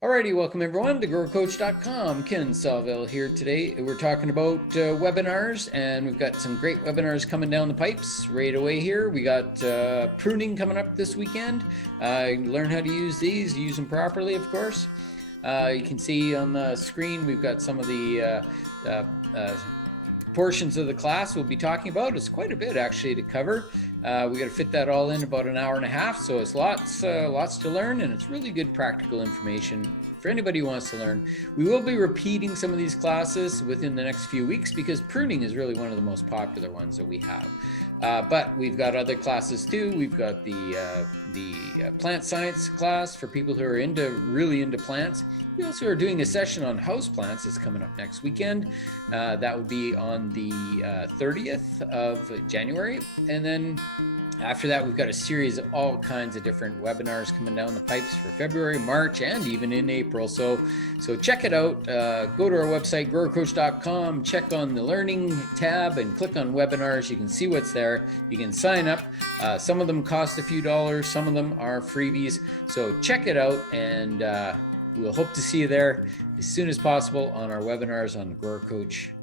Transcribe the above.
Alrighty, welcome everyone to growcoach.com. Ken Salvail here today. We're talking about webinars, and we've got some great webinars coming down the pipes right away here. We got pruning coming up this weekend. Learn how to use these, use them properly, of course. You can see on the screen we've got some of the portions of the class we'll be talking about. It's quite a bit actually to cover. We got to fit that all in about an hour and a half, so it's lots to learn, and it's really good practical information for anybody who wants to learn. We will be repeating some of these classes within the next few weeks because pruning is really one of the most popular ones that we have. But we've got other classes too. We've got the plant science class for people who are really into plants. We also are doing a session on house plants that's coming up next weekend. That would be on the 30th of January. And then after that, we've got a series of all kinds of different webinars coming down the pipes for February, March, and even in April. So check it out. Go to our website, growercoach.com, check on the learning tab and click on webinars. You can see what's there. You can sign up. Some of them cost a few dollars. Some of them are freebies. So check it out, and we'll hope to see you there as soon as possible on our webinars on Grower Coach